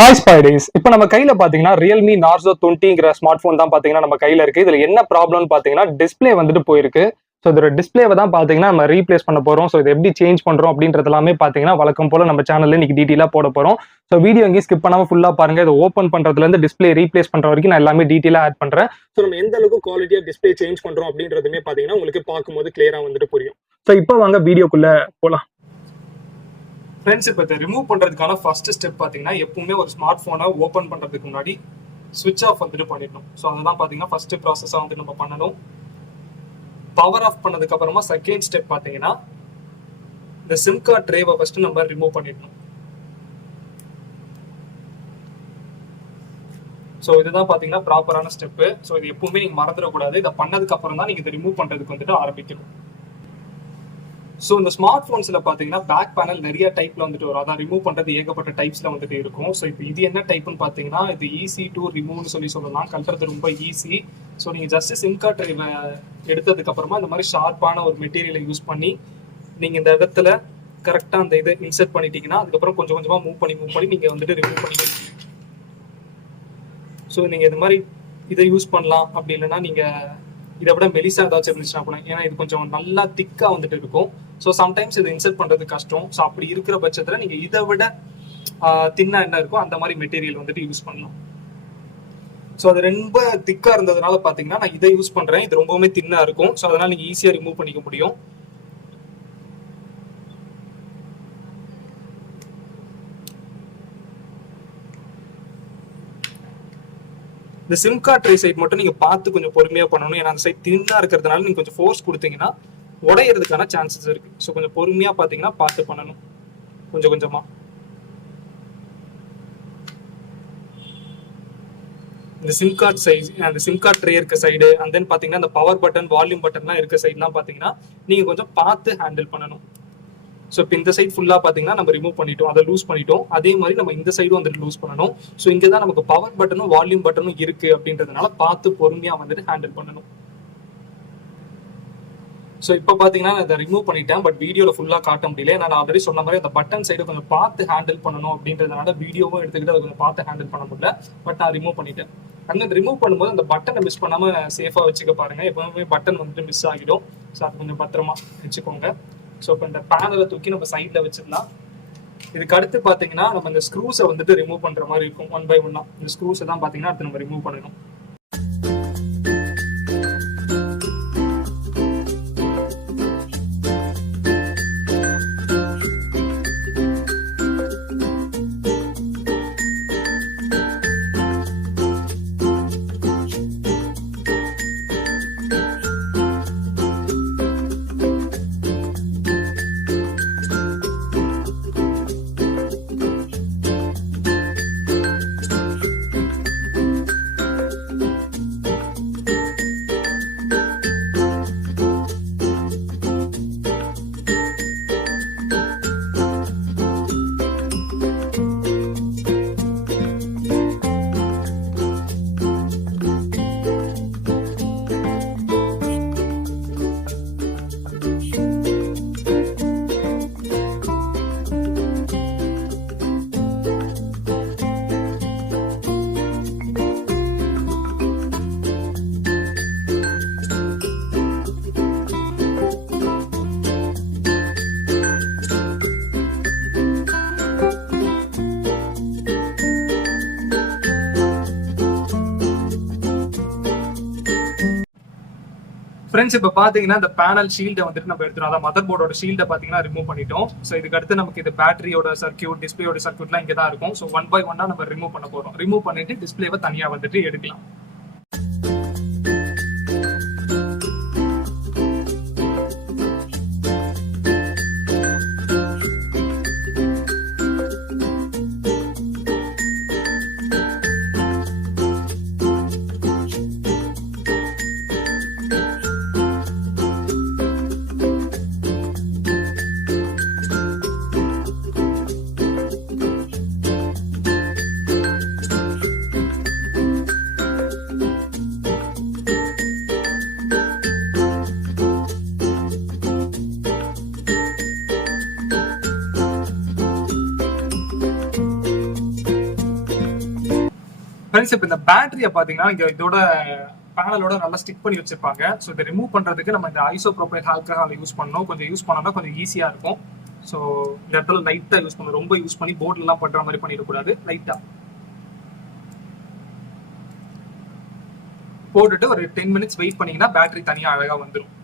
Hi spiders. இப்போ நம்ம கையில பாத்தீங்கன்னா Realme Narzo 20ங்கிற ஸ்மார்ட் போன் தான் பாத்தீங்கன்னா நம்ம கையில இருக்கு. இதுல என்ன ப்ராப்ளம்னு பாத்தீங்கன்னா டிஸ்ப்ளே வந்துட்டு போயிருக்கு. ஸோ இதோட டிஸ்ப்ளேவை தான் பாத்தீங்கன்னா நம்ம ரீப்ளேஸ் பண்ண போறோம். ஸோ இதை எப்படி சேஞ்ச் பண்றோம் அப்படின்றது எல்லாமே பாத்தீங்கன்னா வழக்கம் போல நம்ம சேனல்ல இன்னைக்கு டீட்டெயிலா போட போறோம். ஸோ வீடியோ எங்கேயும் ஸ்கிப் பண்ணாம ஃபுல்லா பாருங்க. இதை ஓப்பன் பண்றதுல இருந்து டிஸ்ப்ளே ரீப்ளேஸ் பண்ற வரைக்கும் நான் எல்லாமே டீட்டெயிலா ஆட் பண்றேன். ஸோ நம்ம எந்த அளவுக்கு குவாலிட்டியா டிஸ்ப்ளே சேஞ்ச் பண்றோம் அப்படின்றதுமே பாத்தீங்கன்னா உங்களுக்கு பார்க்கும்போது கிளியரா வந்துட்டு புரியும். ஸோ இப்போ வாங்க வீடியோக்குள்ள போலாம். ஃப்ரெண்ட்ஸ், இப்போ இதை ரிமூவ் பண்ணுறதுக்கான ஃபர்ஸ்ட் ஸ்டெப் பார்த்தீங்கன்னா எப்பவுமே ஒரு ஸ்மார்ட் ஃபோனை ஓப்பன் பண்ணுறதுக்கு முன்னாடி சுவிட்ச் ஆஃப் வந்துட்டு பண்ணிடணும். ஸோ அதுதான் பார்த்தீங்கன்னா ஃபர்ஸ்ட் ப்ராசஸாக வந்து நம்ம பண்ணணும். பவர் ஆஃப் பண்ணதுக்கு அப்புறமா செகண்ட் ஸ்டெப் பார்த்தீங்கன்னா இந்த சிம் கார்டு ட்ரேவை ஃபர்ஸ்ட் நம்ம ரிமூவ் பண்ணிடணும். ஸோ இதுதான் பார்த்தீங்கன்னா ப்ராப்பரான ஸ்டெப்பு. ஸோ இது எப்பவுமே நீங்கள் மறந்துடக்கூடாது. இதை பண்ணதுக்கு அப்புறம் தான் நீங்கள் இதை ரிமூவ் பண்ணுறதுக்கு வந்துட்டு ஆரம்பிக்கணும். ஸோ இந்த ஸ்மார்ட் ஃபோன்ஸில் பார்த்தீங்கன்னா பேக் பேனல் நிறைய டைப்ல வந்துட்டு வரும். அதான் ரிமூவ் பண்ணுறது ஏகப்பட்ட டைப்ஸ்ல வந்துட்டு இருக்கும். ஸோ இப்போ இது என்ன டைப்னு பார்த்தீங்கன்னா இது ஈஸி டு ரிமூவ்னு சொல்லலாம். கழட்டுறது ரொம்ப ஈஸி. ஸோ நீங்கள் ஜஸ்ட் சிம் கார்டு ட்ரைவை எடுத்ததுக்கு அப்புறமா இந்த மாதிரி ஷார்ப்பான ஒரு மெட்டீரியலை யூஸ் பண்ணி நீங்கள் இந்த இடத்துல கரெக்டாக அந்த இதை இன்சர்ட் பண்ணிட்டீங்கன்னா அதுக்கப்புறம் கொஞ்சம் கொஞ்சமாக மூவ் பண்ணி நீங்கள் வந்துட்டு ரிமூவ் பண்ணிக்கலாம். ஸோ நீங்கள் இந்த மாதிரி இதை யூஸ் பண்ணலாம். அப்படி இல்லைன்னா நீங்கள் இதை விட மெலிசா ஏதாச்சும் இருந்துச்சுன்னா கூட, ஏன்னா இது கொஞ்சம் நல்லா திக்கா வந்துட்டு இருக்கும். ஸோ சம்டைம்ஸ் இதை இன்சர்ட் பண்றது கஷ்டம். ஸோ அப்படி இருக்கிற பட்சத்தில் நீங்க இதை விட தின்னா என்ன இருக்கோ அந்த மாதிரி மெட்டீரியல் வந்துட்டு யூஸ் பண்ணலாம். ஸோ அது ரொம்ப திக்கா இருந்ததுனால பாத்தீங்கன்னா நான் இதை யூஸ் பண்றேன். இது ரொம்பவுமே தின்னா இருக்கும். ஸோ அதனால நீங்க ஈஸியா ரிமூவ் பண்ணிக்க முடியும். இந்த சிம் கார்டு ட்ரே சைட் மட்டும் நீங்க பார்த்து கொஞ்சம் பொறுமையா பண்ணணும். ஏன்னா அந்த சைட் தின்னா இருக்கிறதுனால நீங்க கொஞ்சம் ஃபோர்ஸ் கொடுத்தீங்கன்னா உடையிறதுக்கான சான்சஸ் இருக்கு. ஸோ கொஞ்சம் பொறுமையா பாத்தீங்கன்னா பார்த்து பண்ணணும். கொஞ்சம் கொஞ்சமா இந்த சிம் கார்டு சைஸ், அந்த சிம் கார்டு ட்ரே இருக்க சைடு, அண்ட் தென் பாத்தீங்கன்னா இந்த பவர் பட்டன், வால்யூம் பட்டன்லாம் இருக்க சைட்லாம் பாத்தீங்கன்னா நீங்க கொஞ்சம் பார்த்து ஹேண்டில் பண்ணணும். ஸோ இப்போ இந்த சைட் ஃபுல்லாக பார்த்தீங்கன்னா நம்ம ரிமூவ் பண்ணிட்டோம், அதை லூஸ் பண்ணிட்டோம். அதே மாதிரி நம்ம இந்த சைடும் வந்துட்டு லூஸ் பண்ணணும். ஸோ இங்கே தான் நமக்கு பவர் பட்டனும் வால்யூம் பட்டனும் இருக்கு அப்படின்றதுனால பார்த்து பொறுமையாக வந்துட்டு ஹேண்டில் பண்ணணும். ஸோ இப்போ பார்த்தீங்கன்னா நான் இதை ரிமூவ் பண்ணிட்டேன். பட் வீடியோவில் ஃபுல்லாக காட்ட முடியல. நான் ஆல்ரெடி சொன்ன மாதிரி அந்த பட்டன் சைடு கொஞ்சம் பார்த்து ஹேண்டில் பண்ணணும் அப்படின்றதுனால வீடியோவும் எடுத்துக்கிட்டு அதை கொஞ்சம் பார்த்து ஹேண்டில் பண்ண முடியல. பட் நான் ரிமூவ் பண்ணிட்டேன். அந்த ரிமூவ் பண்ணும்போது அந்த பட்டனை மிஸ் பண்ணாமல் சேஃபாக வச்சுக்க பாருங்க. எப்பவுமே பட்டன் வந்துட்டு மிஸ் ஆகிடும். ஸோ அது கொஞ்சம் பத்திரமா வச்சுக்கோங்க. ஸோ இப்போ இந்த பேனலை தூக்கி நம்ம சைடில் வச்சிடலாம். இதுக்கு அடுத்து பார்த்தீங்கன்னா நம்ம இந்த ஸ்க்ரூஸை வந்துட்டு ரிமூவ் பண்ணுற மாதிரி இருக்கும். 1 by 1 இந்த ஸ்க்ரூஸை தான் பார்த்தீங்கன்னா அடுத்து நம்ம ரிமூவ் பண்ணணும். ஃப்ரெண்ட்ஸ், இப்போ பார்த்தீங்கன்னா இந்த பேனல் ஷீல்டை வந்துட்டு நம்ம எடுத்துரும். அதான் மதர் போர்டோட ஷீல்டை பார்த்தீங்கன்னா ரிமூவ் பண்ணிட்டோம். ஸோ இதுக்கு அடுத்து நமக்கு இது பேட்டரியோட சர்க்யூட், டிஸ்பிளேயோட சர்க்யூட்லாம் இங்கே தான் இருக்கும். ஸோ 1 by 1 நம்ம ரிமூவ் பண்ண போகிறோம். ரிமூவ் பண்ணிட்டு டிஸ்பிளேவை தனியாக வந்துட்டு எடுக்கலாம். ஃப்ரெண்ட்ஸ் இப்போ இந்த பேட்டரியை பார்த்தீங்கன்னா இங்கே இதோட பேனலோட நல்லா ஸ்டிக் பண்ணி வச்சிருப்பாங்க. ஸோ இதை ரிமூவ் பண்ணுறதுக்கு நம்ம இந்த ஐசோப்ரோபைல் ஆல்கஹால் யூஸ் பண்ணணும். கொஞ்சம் யூஸ் பண்ணோம்னா கொஞ்சம் ஈஸியாக இருக்கும். ஸோ இந்த இடத்துல லைட்டாக யூஸ் பண்ணணும், ரொம்ப யூஸ் பண்ணி போர்ட்லாம் பண்ற மாதிரி பண்ணிடக்கூடாது. லைட்டாக போட்டுட்டு ஒரு 10 மினிட்ஸ் வெயிட் பண்ணீங்கன்னா பேட்டரி தனியாக அழகாக வந்துடும்.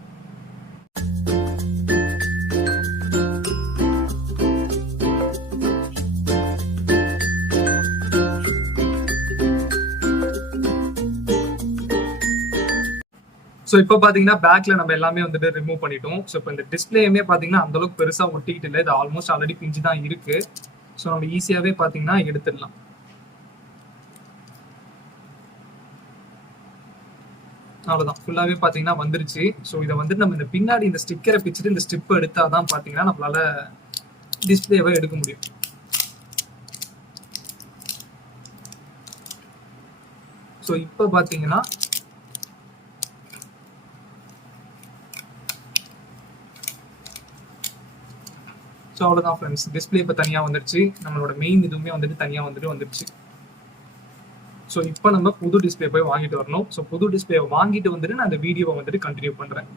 ஸோ இப்போ பார்த்தீங்கன்னா பேக்ல நம்ம எல்லாமே வந்துட்டு ரிமூவ் பண்ணிட்டோம். ஸோ இப்போ இந்த டிஸ்பிளேயுமே பார்த்தீங்கன்னா அந்த அளவுக்கு பெருசாக ஒட்டிக்கிட்டு இல்லை, இது ஆல்மோஸ்ட் ஆல்ரெடி பிஞ்சு தான் இருக்கு. ஸோ நம்ம ஈஸியாகவே பார்த்தீங்கன்னா எடுத்துடலாம். அவ்வளோதான், ஃபுல்லாகவே பார்த்தீங்கன்னா வந்துருச்சு. ஸோ இதை வந்துட்டு நம்ம இந்த பின்னாடி இந்த ஸ்டிக்கரை பிச்சுட்டு இந்த ஸ்டிப் எடுத்தால் தான் பார்த்தீங்கன்னா நம்மளால டிஸ்பிளேவை எடுக்க முடியும். ஸோ இப்போ பார்த்தீங்கன்னா ஸோ அவ்வளோதான் ஃப்ரெண்ட்ஸ், டிஸ்பிளே இப்போ தனியாக வந்துருச்சு. நம்மளோட மெயின் இதுவுமே வந்துட்டு தனியாக வந்துருச்சு. ஸோ இப்போ நம்ம புது டிஸ்பிளே போய் வாங்கிட்டு வரணும். ஸோ புது டிஸ்பிளே வாங்கிட்டு வந்துட்டு நான் அந்த வீடியோவை வந்துட்டு கண்டினியூ பண்ணுறேன்.